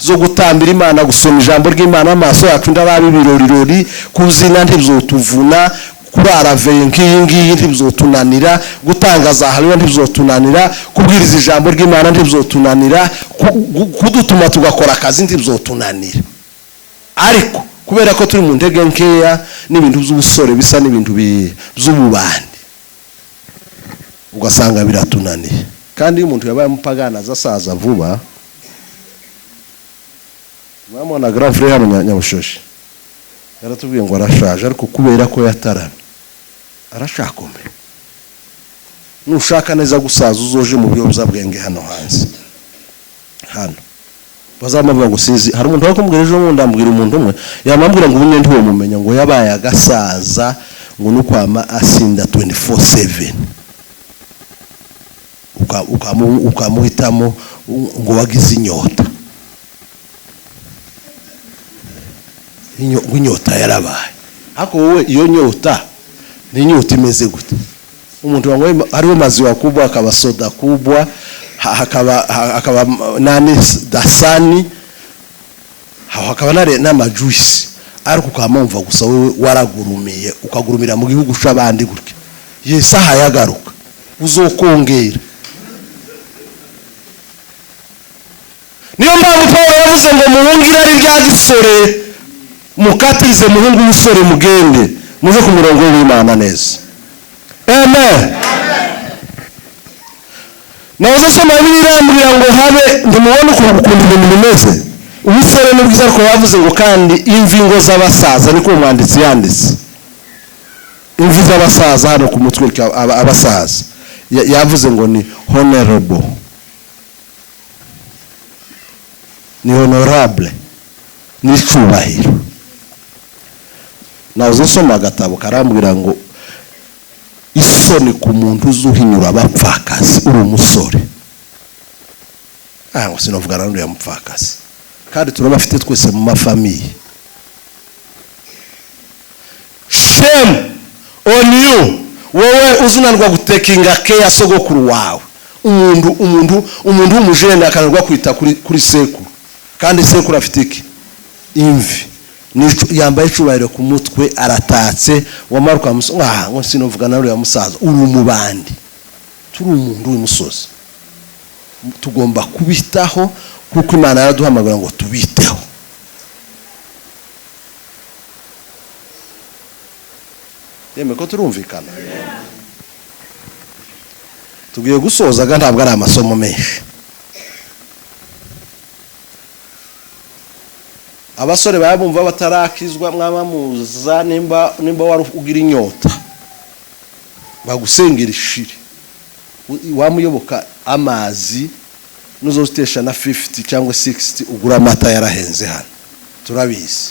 zo gutambira Imana, gusoma ijambo ry'Imana, amaso yacu ndarabi birorirori, kuzina ntibizotuvuna, kurara veye ngiyi ntibizotunanira, gutangaza hariwe ntibizotunanira, kubwiriza ijambo ry'Imana ntibizotunanira, kudutuma tugakora akazi ntibizotunanira. Ariko kubera ko turi mu ntege nkeya n'ibintu by'ubusore bisa n'ibintu by'ububandi, ugasanga biratunaniye. Kandi iyo umuntu yabaye umupagana azasaza vuba, mwamona grand frère hano Nyabushoshi yaratubwiye ngo arashaje, ariko kubera ko yataramye arashakome. Nushaka neza gusaza uzoje mu biyobyabwenge hano hanze. Hano bazamubwira ngo sizi, hari umuntu wakumubwira ejo ngo ndambwira umuntu umwe yamambwira ngo ubunye ndiwo mumenya ngo yabaye agasaza ngo nukwama asinda 24/7, ukamuhitamo ngo wagize inyota. Inyota yarabaye. Hako wowe iyo nyota ni inyota imeze gute? Umuntu wangu hariho maziwa kubwa, akaba soda kubwa, hakaba nani dasani, hakaba n'ama juice, ariko ukamumva gusa wewe waragurumiye, ukagurumira mu gihugu c'abandi gutya. Yesa hayagaruka uzokongera. Niyo mpamvu Paulo yavuze ngo muhungira ari rya gisore, mukatirize muhungu w'usore mugende muze ku murongo w'Imana neza. Amen. Nazo soma birambira ngo habe ndimubona uko gukunda ibintu bimeze. Ubusore n'ubwiza ariko yavuze ngo kandi imvingo z'abasaza, niko umwanditsi yanditse. Imvi z'abasaza hano ku mutwe abasaza yavuze ngo ni honorable, ni honorable, ni cyubahiro. Nazo soma gatabo karambwira ngo isoni ku muntu uzuhinyura abapfakazi uri umusore. Ngo sinovugana n'uriya mupfakazi, kandi turabafite twese mu mafamiye. Shame on you, wowe uzunanirwa gutekinga care sogokuru wawe. Umuntu w'umujene akanarwa kwita kuri sekuru, kandi sekuru afite iki? Imvi. Yambaye icubahiro ku mutwe, aratatse, wamaruka ngo sinovugana n'uriya musaza uri umubandi. Turi umuntu w'umusozi, tugomba kubitaho kuko Imana yaraduhamagara ngo tubiteho. Yeme ko turumvikana. Tugiye gusoza ga ntabwo ari amasomo menshi. Abasore bayabumva batarakizwa mwamamuza nimba wari ugira inyota bagusengera ishiri, wamuyoboka amazi nuzotesha na 50 cyangwa 60 ugura amata yarahenze hano turabizi.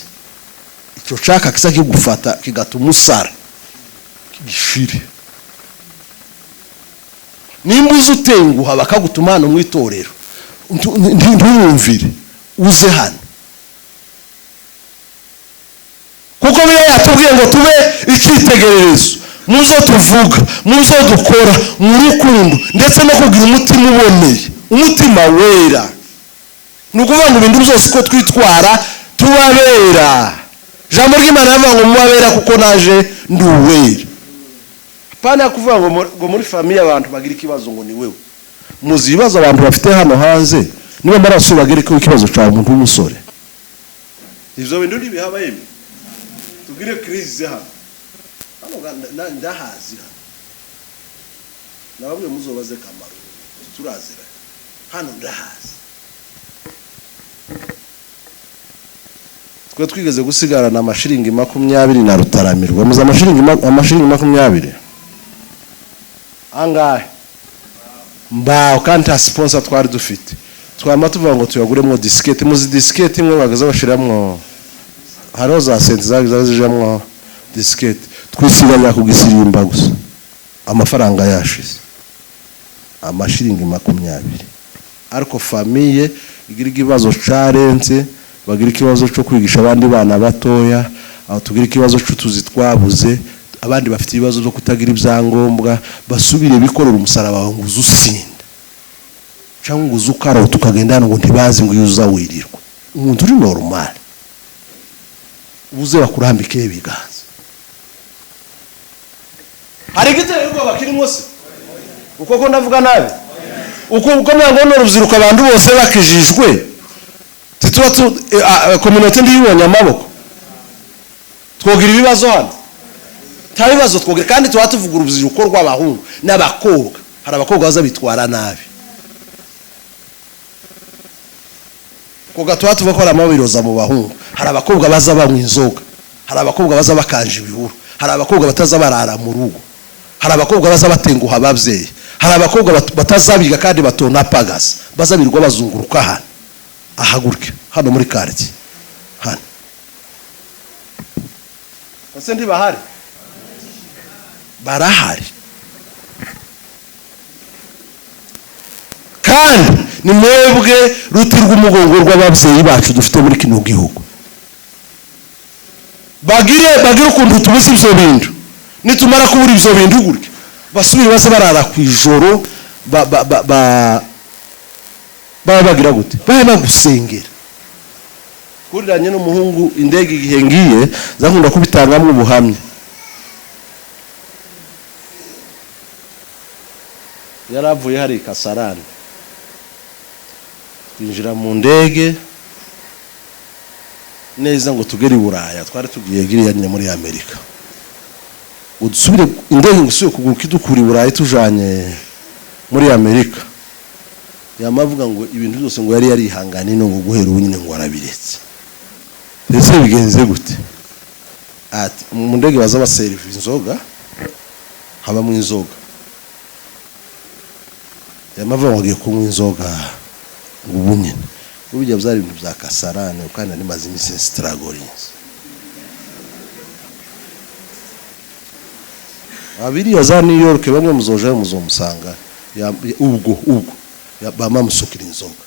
Icyo caka kisa kigufata kigatuma usara kigishire. Nimba uzutenguha bakagutuma hano mu itorero ntiyumvire uze hano, kuko biya yatubwiye ngo tube icyitegererezo, muzo tuvuga, muzo dukora mu rukundo ndetse no kugira umutima uboneye, umutima wera. Nukuvuga ngo ibintu byose ko twitwara tubabera. Jambo ry'Imana yavuga ngo mubabera kuko naje nduwera. Pana kuvuga ngo muri famille abantu bagira ikibazo ngo ni wewe. Muzi ibibazo abantu bafite hano hanze, niba maraso bagira ikibazo cya umuntu w'umusore. Ivyo bintu ntibihaba yeme. Tugire crise hano. Hano ndahazi. Nababwiye muzobaze Kamaro. Turazira. Hano ndahazi. Twe twigeze gusigarana amashiringi 20 na Rutaramirwa. Muza amashiringi 20. Angahe? Mbao kanta sponsor twari dufite. Twama tuvuga ngo tuyaguremo diskete, muzi diskete imwe bagaza bashiramwo. Haro za sente zajamwo diskete. Twisiganya kugisirimba gusa. Amafaranga yashize. Amashiringi 20. Ariko famille igira ikibazo carenze, bagira ikibazo cyo kwigisha abandi bana batoya, aho tugira ikibazo cy'utuzi twabuze, abandi bafite ibibazo byo kutagira ibyangombwa, basubire bikorera umusaraba wawe ngo uzusinda cyangwa ngo uzukara tukagenda ngo ntibazi ngo yuza wirirwa. umuntu uri normal ubuze bakurambike ibiganza. Hari igitero ubwoba kirimo se uko ko ndavuga nabi uko ntabwo n'urubyiruko abantu bose bakijijwe tituba community ndiyibonye amaboko twogira ibibazo hano nta bibazo twogira kandi tuba tuvuga urubyiruko rw'abahungu n'abakobwa. Hari abakobwa baza bitwara nabi koga tuba tubakora amabiroza mu bahungu. Hari abakobwa baza banywa inzoga, hari abakobwa baza bakanje ibihuru, hari abakobwa bataza barara mu rugo, hari abakobwa baza batenguha ababyeyi, hari abakobwa batazabiga kandi batona pagasa bazabirirwa bazunguruka hano ahagurike hano muri quartier hano. Ese ndi bahari barahari kandi ni mwebwe rutirwa umugongo rw'ababyeyi bacu dufite muri kino gihugu. Bagire ukuntu tubuze ibyo bintu nitumara kubura ibyo bintu gutya basubire baze barara ku ijoro bagira gute bahe gusengera. Kuriranye n'umuhungu indege igihe ngiye zakunda kubitangamo ubuhamya. Yaravuye hari Kasarani twinjira mu ndege neza ngo tugere i Buraya. Twari tugiye giriya nyine muri Amerika udusubire indege ngusubire kuguruka idukura i Buraya tujanye muri Amerika. Yamavuga ngo ibintu byose ngo yari yarihangane no guhera ubu nyine ngo arabiretse. Ese bigenze gute? Ati mu ndege baza baserve inzoga haba mu inzoga. Yamavuga ngo agiye kunywa inzoga ubu nyine ubijya byari ibintu bya Kasarani kandi ari mazi iminsi stragolins. Abiriya za New York bamwe muzoje muzomusanga ubwo bamamusukira inzoga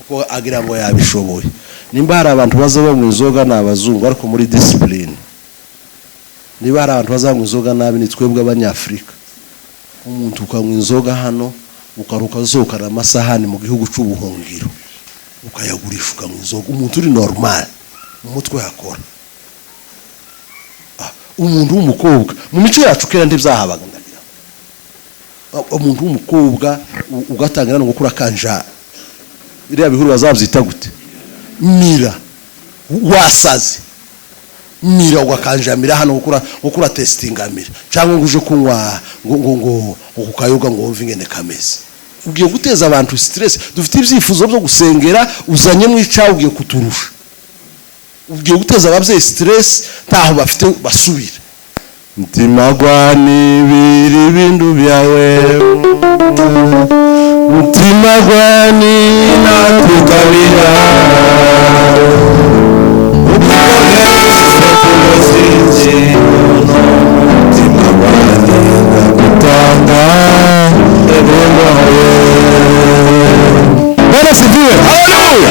uko agira ngo yabishoboye. Nimba hari abantu baza banywa inzoga n'abazungu ariko muri discipline, niba hari abantu baza banywa inzoga nabi ni twebwe abanyafrika. Umuntu ukanywa inzoga hano ukaruka zokara amasahani mu gihugu cy'ubuhungiro ukayagurisha ukanywa inzoga. Umuntu uri normal mu mutwe yakora. Umuntu w'umukobwa mu mico yacu kera ndibyahabaga ndagira umuntu w'umukobwa ugatangira no gukura kanja iriya bihuru bazabyita gute mira wasaze mira ugakanjamira hano gukura testingamira cyangwa ngo uje kunywa ngo kukayoga ngo wumve ingene kameze. Ugiye guteza abantu stress. Dufite ibyifuzo byo gusengera uzanye mwica ugiye kuturusha. Ugiye guteza ababyeyi stress taho bafite basubira. Mutima gwani biri bindu byawe mutima gwani natukabira ukore sekulosije mutima gwani nakutanga ebolawe. Bwana sifiwe. Haleluya.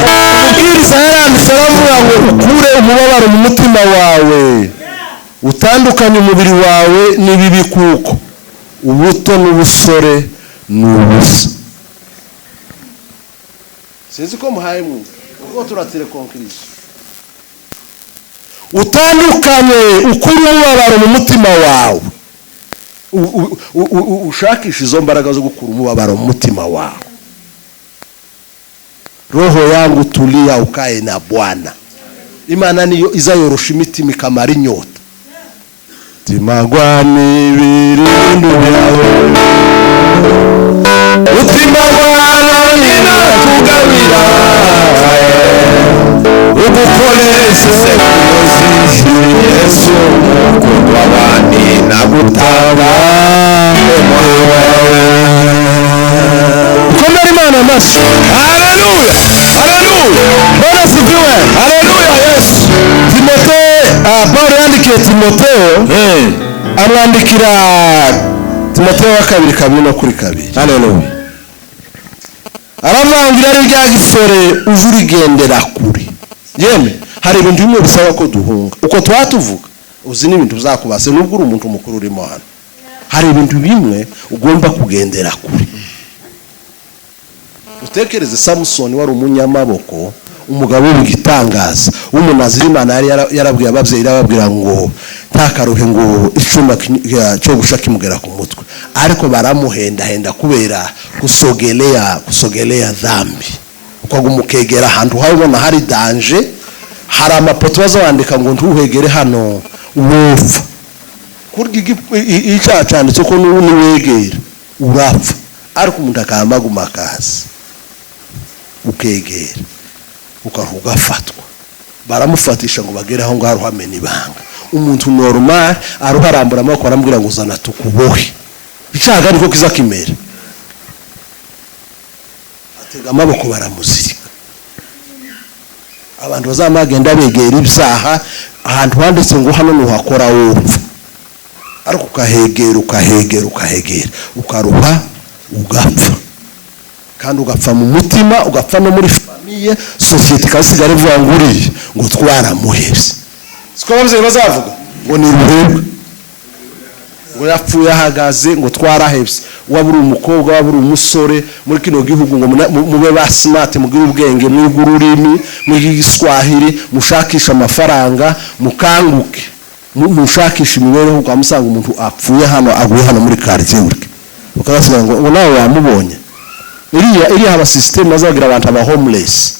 Ubwiriza yaranditse aravuga ngo ukure umubabaro mu mutima wawe utandukanye umubiri wawe n'ibibi kuko ubuto n'ubusore n'ubusa. Sinzi ko muhaye mu ubwo turatire conclusion. Utandukanye ukuri umubabaro mu mutima wawe ushakisha izo mbaraga zo gukura umubabaro mu mutima wawe. Roho yangu tulia ukae na Bwana. Imana niyo izayorosha imitima ikamara inyota. Timagwani birindu byawe utimagwana ninatugabira ugukolese sekulozishi Yesu mukundwa wani nagutanga komera Imana maso. Haleluya. Haleluya. Bwana sifiwe. Haleluya. Yesu. Paulo yandikiye Timotheo amwandikira Timotheo wa 2:2. Haleluya. Aravangira ari rya gisore ujurigendera kuri. Yeme hari ibintu bimwe bisaba ko duhunga. Uko twatuvuga uzi n'ibintu bizakubase nubwo uri umuntu mukuru urimo hano. Hari ibintu bimwe ugomba kugendera kuri. utekereze Samson wari umunyamaboko, umugabo w'igitangaza w'umunazi Imana yari yarabwiye ababyeyi irababwira ngo ntakaruhe ngo icuma cyo gushaka imugera ku mutwe, ariko baramuhenda kubera kusogelea dhambi. Ukagumukegera ahantu habona hari danger, hari amapoto bazandika ngo ntuhegere hano ubupfa. Kurya icacanditse ko n'uwegera urapfa, ariko umuntu akamaguma akazi ukegera ukarugafatwa, baramufatisha ngo bagere aho ngaho hamena ibanga. Umuntu normal aruharambura amaboko arambwira ngo uzana tukubohe, icaga niko kiza kimera, atega amaboko baramuzirika. Abantu bazamagenda begera ibyaha ahantu handitse ngo hano nuhakora wumva, ariko ukahegera ukaruha ugapfa, kandi ugapfa mu mutima, ugapfa no muri famiye. Societe kasigare vanguriye ngo twaramuhebye, siko abavyeyi bazavuga ngo ni ruhebwe, ngo yapfuye ahagaze ngo twarahebye. Waburi umukobwa, waburi umusore muri kino gihugu ngo mube ba smart, mugire ubwenge, mwigura ururimi, mwige Igiswahili, mushakisha amafaranga, mukanguke, mushakisha imibereho. Ukamusanga umuntu apfuye hano, aguye hano muri quartier burke, ukabasiga ngo nawe wamubonye. Iriya haba system bazagira abantu aba homeless,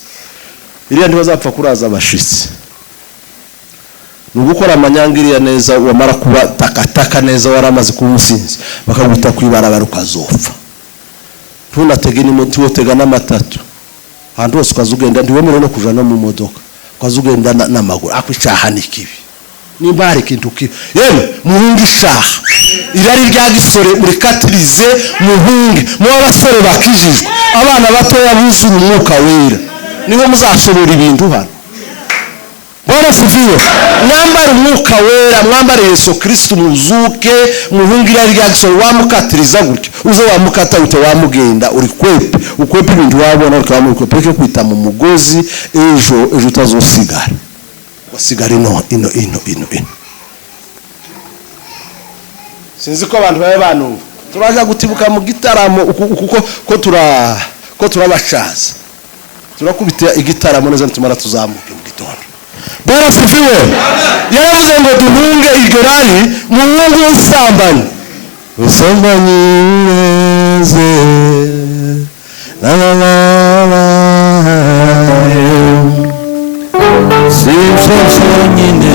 iriya ntibazapfa kuraza abashitsi. Nugukora amanyangiriya neza, wamara kuba takataka neza, waramaze kumusinzi, bakaguta kwibarabara ukazopfa. Ntunatege ni moto wotega n'amatatu, hantu hose ukazugenda, ndiwemere no kujana mu modoka, ukazugenda n'amaguru. Akwicaha nikibi, nimba hari ikintu kibi, yewe muhungi shaha irari rya gisore urikatirize, muhungi mu abasore bakijijwe, abana batoya buzura umwuka wera, niho muzashobora ibintu hano. Bwana sifiwe. Mwambare umwuka wera, mwambare Yesu Kristo, muzuke, muhungi irari rya gisore. Wamukatiriza gutyo, uzo wamukata ute wamugenda uri ukwepe ibintu wabona, ukamukwepe kwita mu mugozi, ejo utazosigara, wasigara ino. Sinzi ko abantu babe banumva. Turaza gutibuka mu gitaramo ko turabashaza, turakubita igitaramo neza tumara tuzamuke mu gitondo. Bwana sifiwe. Yaravuze ngo duhunge igorari mu mwungu w'isambanya. Usambanyi ureze la sifo nyine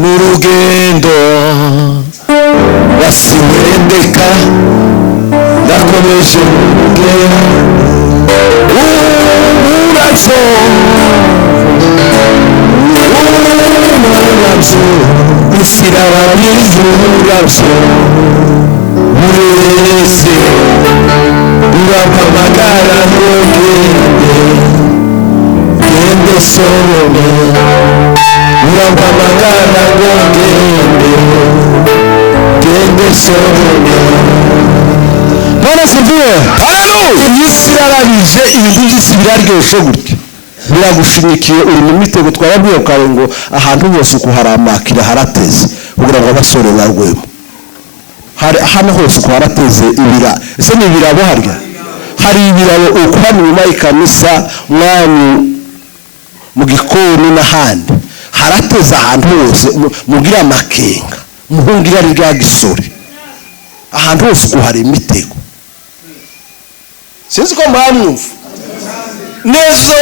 murugendo wasiwendeka ndakomeje kugera urazo isirabanizo urazo urese urapamagara gende sone urapamagara gende sone. Bwana sifiwe. Haleluya. Imisirarabije ibintu by'isi biraryoshe gutya, biragushimikiye, uri mu mitego. Twababwiye kare ngo ahantu hose ukuharamakira harateze kugira ngo abasore barwemo. Hano hose ukuharateze ibira. Ese ni ibirabo harya? Hari ibirabo ukuhana nyuma y'ikamisa, mwami mu gikoni n'ahandi harateze ahantu hose. Mugira amakenga, muhungira rya gisore, ahantu hose ukuhari imitego. Sinzi ko mwamwumva neza,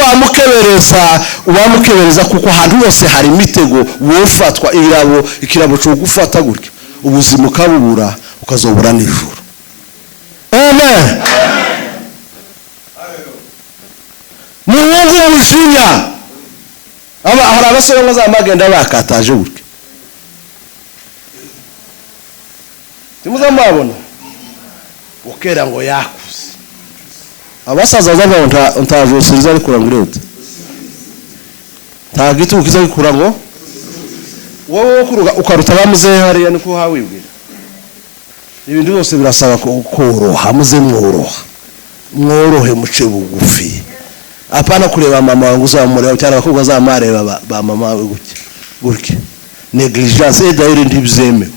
wamukebereza kuko ahantu hose hari imitego. Wofatwa ikirabo cyo gufata gutya, ubuzima ukabubura, ukazobura nijoro. Amen. Muhungu mushinya hari abasore bazamagenda bakataje gutya, timuzamabona ukera ngo yakuze. Abasaza z'abantu ntaje siriza ari kurangura ute, nta gitu ukiza gikura ngo wowe kuruga ukaruta bamuze hariya niko hawibwira. Ibintu byose birasaba koroha, muze mworohe muce bugufi, apana kureba mama wawe uzamureba cyane abakobwa zamareba ba mama wawe gutya negligence d'ailleurs ntibyemewe.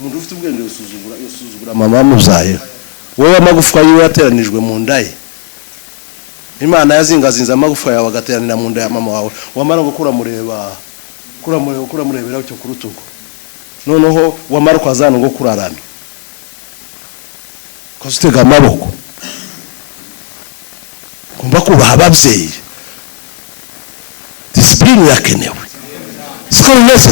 Umuntu ufite ubwenge yosuzugura mama wamuzaye. Wowe amagufwa yiwe yateranijwe mu nda ye. Imana yazingazinza amagufwa yawe agateranira mu nda ya mama wawe. Wamara gukura murebera cyo ku rutugu. Noneho wamara kwazana ngo kurarana. Kositega amaboko. Kumba kubaha ababyeyi. Discipline yakenewe. Siko bimeze.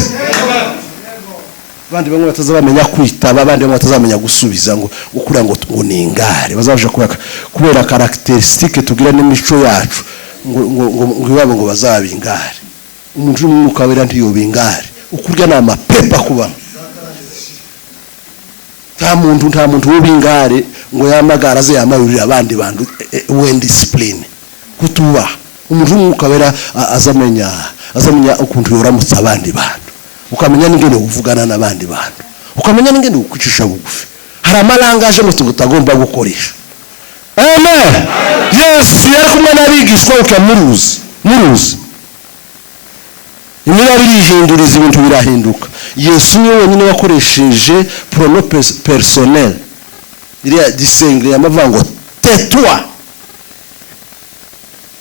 Abandi bamwe batazabamenya kwitaba, abandi bamwe batazamenya gusubiza ngo ukura ngo ni ingare. Bazaje kubera characteristique tugira n'imico yacu ngo ibabo ngo bazaba ingare. Umuntu w'umwuka wera ntiyoba ingare. Ukurya n'amapepa kuba. Nta muntu w'ingare ngo yamagara ze yamayurira abandi bantu when discipline kutuba. Umuntu w'umwuka wera azamenya ukuntu yoramutsa abandi bantu. Ukamenya n'ingene uvugana n'abandi bantu. Ukamenya n'ingene ukwicisha bugufi. Hari amalangaje ngo tugutagomba gukoresha. Amen. Yesu yari kumwe n'abigishwa ukamuruzi. Imibare irihinduriza ibintu birahinduka. Yesu niwe wenyine wakoresheje pronom personnel. Iriya disengre y'amavango tetwa.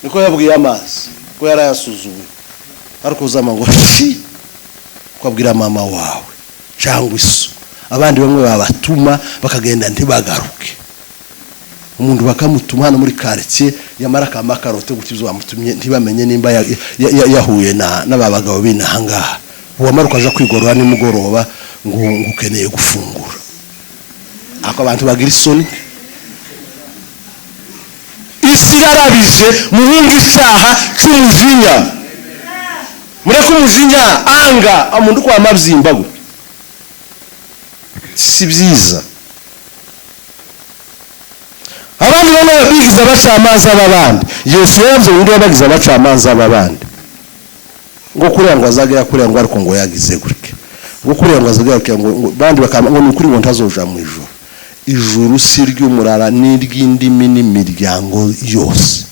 Niko yabwiye amazi ko yarayasuzuye. Ariko uzama ngo shi kwabwira mama wawe cyangwa iso. Abandi bamwe babatuma bakagenda ntibagaruke. Umuntu bakamutuma hano muri quartier yamara kamakarote gukizo bamutumye ntibamenye nimba yahuye n'ababagabo b'inahangaha. Uwamara ukaza kwigorora nimugoroba ngo ukeneye gufungura. Ako abantu bagira isoni. Isirarabije muhunga icyaha cy'umujinya. Mureko umujinya anga amundu kwa mabyimba gwe. Si byiza. Abandi bane babigiza abacamanza b'abandi. Yesu yavuze undi yabagiza abacamanza b'abandi. Ngo kurengwa azagira kurengwa ariko ngo yagize gutya. Ngo kurengwa azagira ngo bandi bakamwe ngo kuri ngo ntazoja mu ijuru. Ijuru si ry'umurara n'irw'indimi n'imiryango yose.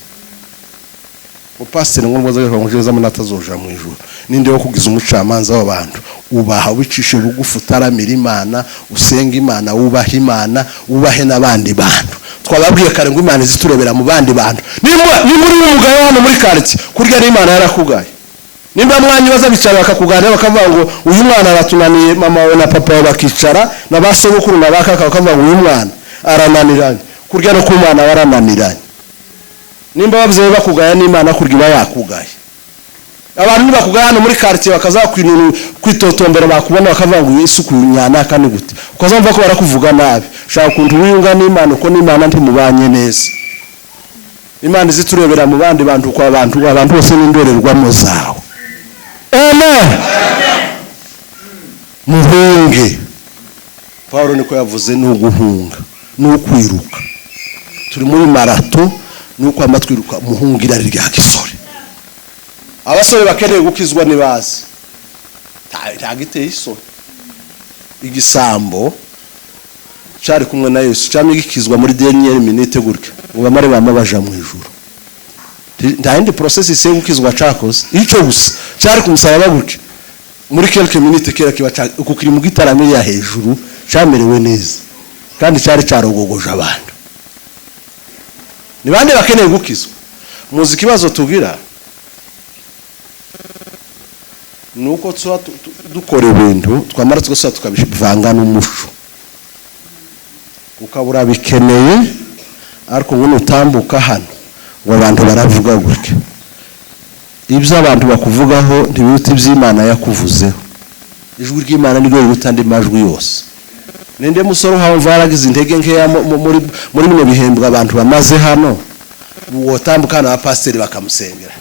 Upasiteri ngo mwazaga ngo jeza munatazoja mu ijuru. Ninde wo kugiza umucamanza w'abantu. Ubaha wicishe bugufu utaramira Imana, usenga Imana, wubaha Imana, ubahe n'abandi bantu. Twababwiye kare ngo Imana iziturebera mu bandi bantu. Ni muri umugabo hano muri quartier kurya n'Imana yarakugaye. Nimba mwanyi baza bicara bakakuganira bakavuga ngo uyu mwana aratunaniye, mama we na papa we bakicara na basogokuru na bakaka bakavuga ngo uyu mwana arananiranye. Kurya no kumana warananiranye. Nimba babyeyi bakugaya n'Imana kurya bayakugaye. Abantu bakugaya hano muri quartier bakaza kwitotombera bakubona bakavuga ngo Yesu kunyana kandi gute. Ukazumva ko barakuvuga nabi. Shaka kuntu wiyunga n'Imana uko n'Imana ntimubanye neza. Imana iziturebera mu bandi bantu kwa abantu bose n'indorerwamo zawe. Amen. Muhunge. Paulo niko yavuze n'uguhunga n'ukwiruka. Turi muri marato nuko amatwiruka muhungira rya gisore. Abasore bakeneye gukizwa nibazi. Tagiteye isoni. Igisambo cyari kumwe na Yesu cyamigikizwa muri dernière minute gutya. Ubamare bamabaja mu ijuru. Ndahindi process ise gukizwa cyakoze. Ico gusa cyari kumusaba gutya. Muri quelques minutes kera kiba ukukiri mu gitaramo ya hejuru cyamerewe neza. Kandi cyari cyarogogoje abantu. Ni bande bakeneye gukizwa. Muzi kibazo tugira. Nuko twa dukora ibintu twamara twose tukabivanga n'umuco. Ukabura bikeneye ariko ngo utambuka hano ngo abantu baravuga gutya. Ibyo abantu bakuvugaho ntibiruta iby'Imana yakuvuzeho. Ijwi ry'Imana niryo riruta andi majwi yose. Ninde musoro hawo varagize intege nkeya muri bino bihembwa abantu bamaze hano wotambuka na pasiteri bakamusengera.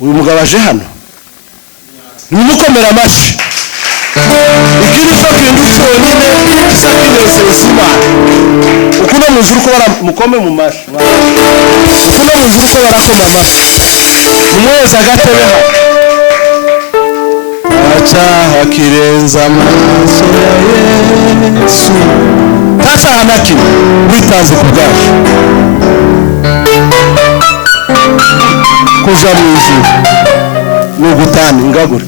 Uyu mugabo aje hano nimukomera amashi. Ikindi cyo kintu cyonyine kisakinezeza Imana. Ukuno mujuru ko baramukome mu mashi. Ukuno mujuru ko barakoma amashi. Umweza gatebe ha. cyaha kirenza amaraso ya Yesu nta cyaha na kimwe witanze ku bwacu kuja mu ijuru ni ugutana ingabure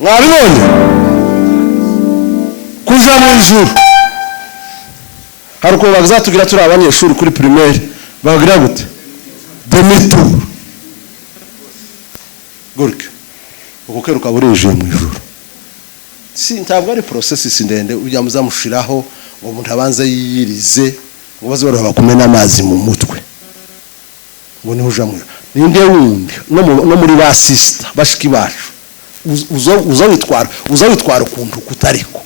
mwabibonye kuja mu ijuru hari uko bazatugira turi abanyeshuri kuri primaire bagira gute demi-tour gutyo ukukeruka burinjiye mu ijuru si ntabwo ari process ndende ujya muzamushiraho ngo umuntu abanze yiyirize ngo baze baraba kumena amazi mu mutwe ngo ni uja mu ninde wundi no muri ba sister bashiki bacu uza witwara ukuntu kutariko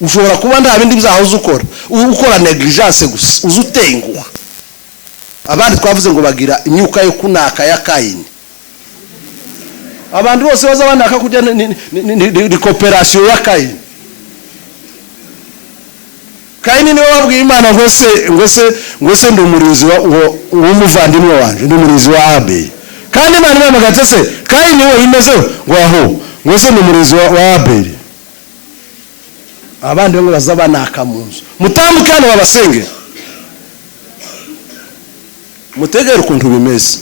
ushobora kuba nta bindi byaho ukora negligence gusa uzutenguha abandi twavuze ngo bagira imyuka yo kunaka ya Kayini abantu bose baza banaka kujya ni cooperation ya Kayini Kayini niwe wabwiye Imana ngo se ndi umurinzi w'umuvandimwe wanje ndi umurinzi wa Abel kandi Imana imamagate se Kayini we imeze ngo aho ngo se ndi umurinzi wa Abel abandi ngo bazabanaka mu nzu mutambukane babasenge mutegere ukuntu bimeze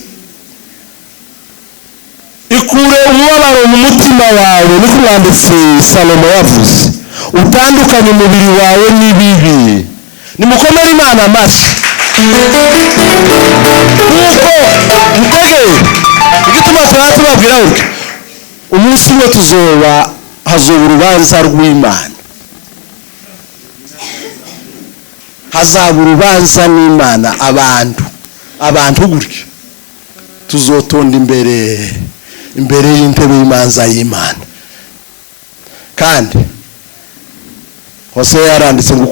ikure umubabaro mu mutima wawe niko mwanditse Salomo yavuze utandukanye umubiri wawe n'ibibi nimukomere Imana amashyi kuko mutegere igituma tubabwira uko umunsi umwe hazoba urubanza rw'Imana hazaba urubanza n'Imana abantu gutyo tuzotonda imbere y'intebe y'imanza y'Imana kandi Hose yaranditse ngo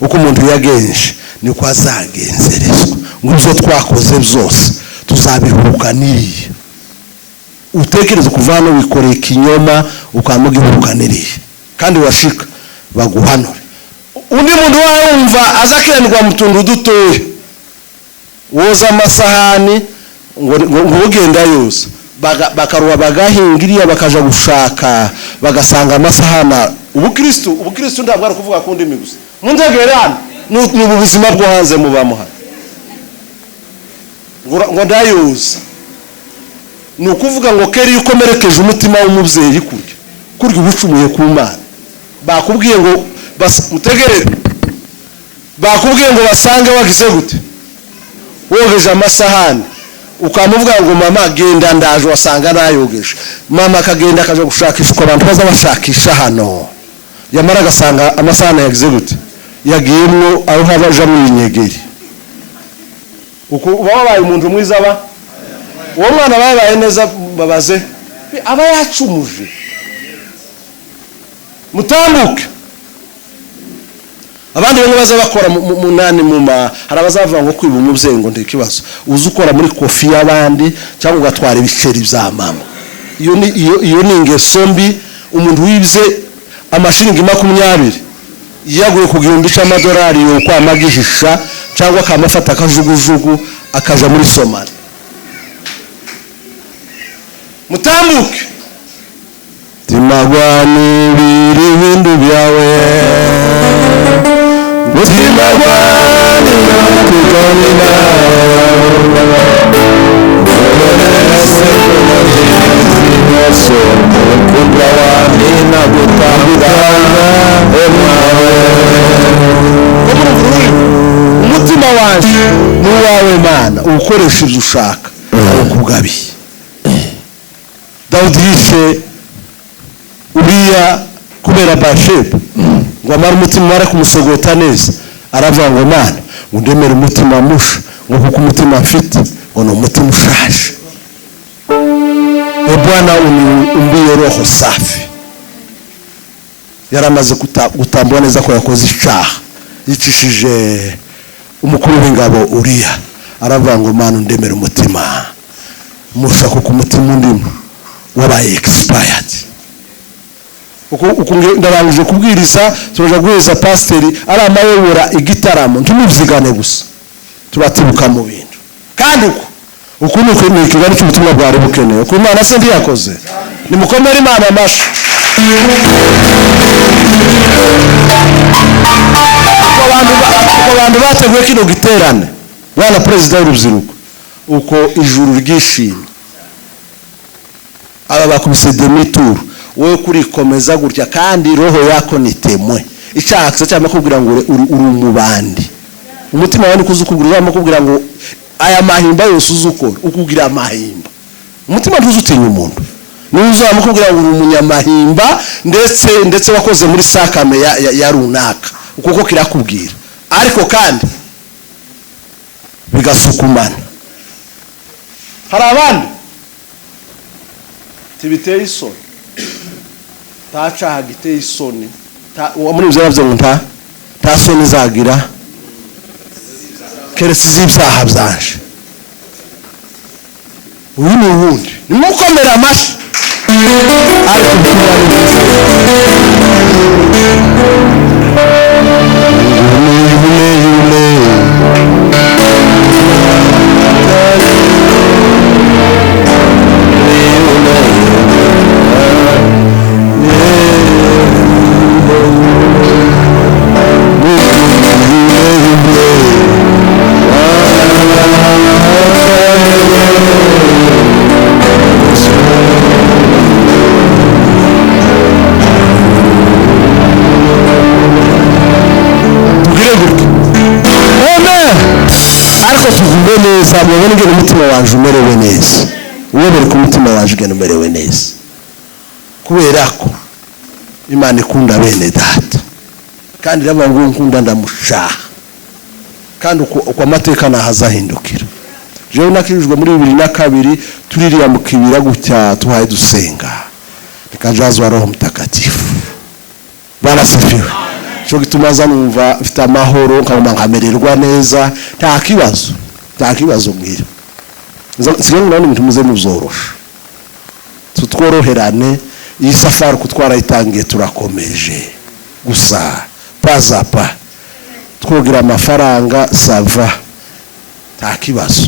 uko umuntu yagenje niko azagenzerezwa ngo ibyo twakoze byose tuzabihukaniriye utekereze kuvana wikoreye ikinyoma ukamugihukaniriye kandi washika baguhanura undi muntu wumva azakiranirwa mu tuntu dutoye woza amasahani ngo ugenda yose bakaruwa bagahingiriya bakaja gushaka bagasanga amasahana ubukristo ntabwo ari kuvuga kundi migusa mundegerana ni ubuzima bwo hanze mubamo ngo ndayoza ni ukuvuga ngo keri ukomerekeje umutima w'umubyeyi kurya ubucumuye ku Mana bakubwiye ngo mutegere bakubwiye ngo basange wagize gute wogeje amasahani ukamuvuga ngo mama genda ndaje wasanga nayogeje mama akagenda akaje gushakisha uko abantu baza bashakisha hano yamara gasanga amasahani yagize gute yagiyemwo aho habaje mu inyegeri uko babaye umuntu mwiza uwo mwana babaye neza babaze aba yacumuje mutambuke abandi bamwe baza bakora munani hari abazavuga ngo kwiba umubyeyi ngo ndi kibazo uzi ukora muri kofi y'abandi cyangwa ugatwara ibiceri bya mama iyo ni ingeso mbi umuntu wibye amashiringi 20 yaguye ku gihumbi cy'amadolari yo kwamagishisha cyangwa akamafata akajugujugu akaja muri Somalia mutambuke timagwani biri bindu byawe timagwani tukamina umutima wanje n'uwawe Mana ukoresha ibyo ushaka ukugabiye Dawudi yishe Uriya kubera Basheba ngo amara umutima wari kumusogota neza aravuga ngo Mana undemere umutima musha ngo kuko umutima mfite ngo ni umutima ushaje Bwana umbiye roho safi yaramaze gutambwa neza ko yakoze icyaha yicishije umukuru w'ingabo Uriya aravuga ngo Mana undemere umutima musha kuko umutima ndimo wabaye expired uko ndarangije kubwiriza turaje guheza pasiteri ari amayobora igitaramo ntumubyigane gusa turatibuka mu bintu kandi uku ni ikigali cy'ubutumwa bwari bukenewe ku Imana se ndiyakoze nimukomere Imana amashi abantu bateguye kino giterane bana perezida w'urubyiruko uko ijuru ryishimye aba bakubise demi-tour wowe kurikomeza gutya kandi roho yako nitemwe icyakse cyangwa kubwira ngo uri umubandi umutima wawe kuzukubwira uramo kubwira ngo aya mahimba yose uzukora ukugira amahimba umutima ntuzutinya umuntu n'uzamo kubwira ngo uri umunyamahimba ndetse wakoze muri sakame ya runaka ukuko kirakubwira ariko kandi bigasukumana hari abandi tibiteye isoni tacaha giteye isoni muri ibyo nabyo nta soni zagira keretse z'ibyaha byanje uyu ni uwundi nimukomere amashi ariko mubone ngene umutima waje umerewe neza ubone ko umutima waje ugenda umerewe neza kubera ko Imana ikunda bene data kandi n'abantu nkunda ndamushaha kandi uko amateka nahazahindukira jewe nakirijwe muri 2002 tuririya mu kibira gutya tuhaye dusenga nikajazwa Roho Mtakatifu barasifiwe cyo gitumaza numva mfite amahoro nkamererwa neza nta kibazo mbwira nsigaye none ibintu muze muzorosha tutworoherane iyi safari kutwara itangiye turakomeje gusa pazapa twogira amafaranga sava nta kibazo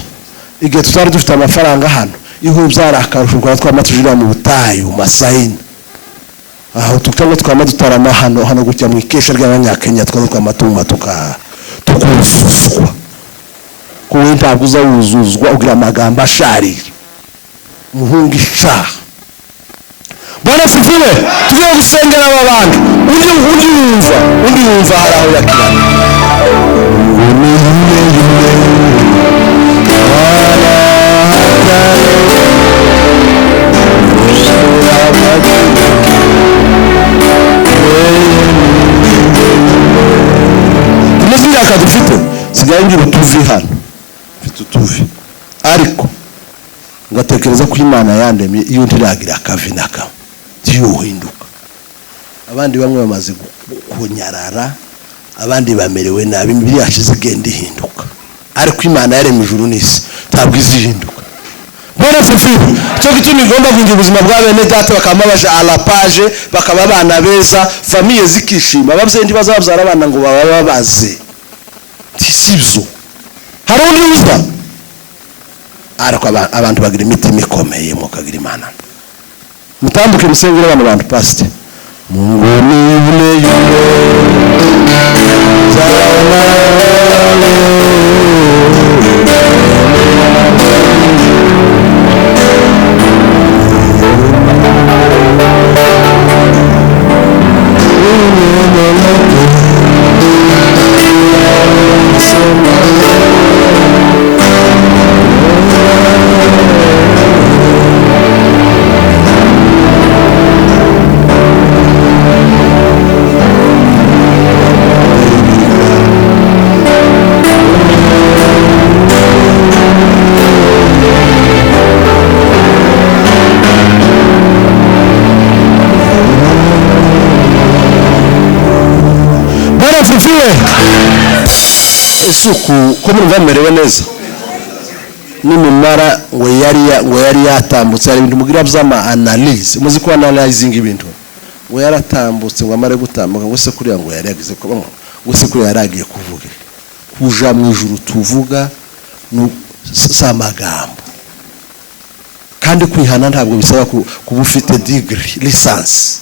igihe tutari dufite amafaranga hano iho byarakarusha kwa twamatujira mu butayu masayini aho tukaba dutarama hano gutya mu ikesha ry'abanyakenya twamatunga tukuzuzwa kuwe ntabwo uzawuzuzwa ugira amagambo asharira muhunga ishaha Bwana sifiwe tugiye gusengera aba bantu undi yumva hari aho yakirana Tumezira dufite sigaye ngira utuvi hano mfite utuvi ariko ngatekereza ko Imana yandemye iyo ntiragira akavi naka tiyuhinduka abandi bamwe bamaze kunyarara abandi bamerewe nabi imibiri yashize igenda ihinduka ariko Imana yaremye ijuru n'isi ntabwo izihinduka Bwana sifiwe cyo gituma igomba kungira ubuzima bwa bene data bakamabaje alapaje bakaba abana beza famille zikishima ababyeyi ndibaza babyara abana ngo bababaze tisibyo hari undi uza ariko abantu bagira imitima ikomeye mukagira Imana mutambuke musengera abantu pastor Mungu ni yule isuku ko muri bamerewe neza nimumara ngo yari yatambutse ari ibintu mugira byama analyze muzi ko analyzing ibintu ngo yaratambutse ngo amare gutambuka ngo se kuri ngo yari yagize ko ngo se kuri yaragiye kuvuga kuja mu ijuru tuvuga no samagambo kandi kwihana ntabwo bisaba kuba ufite degree lisansi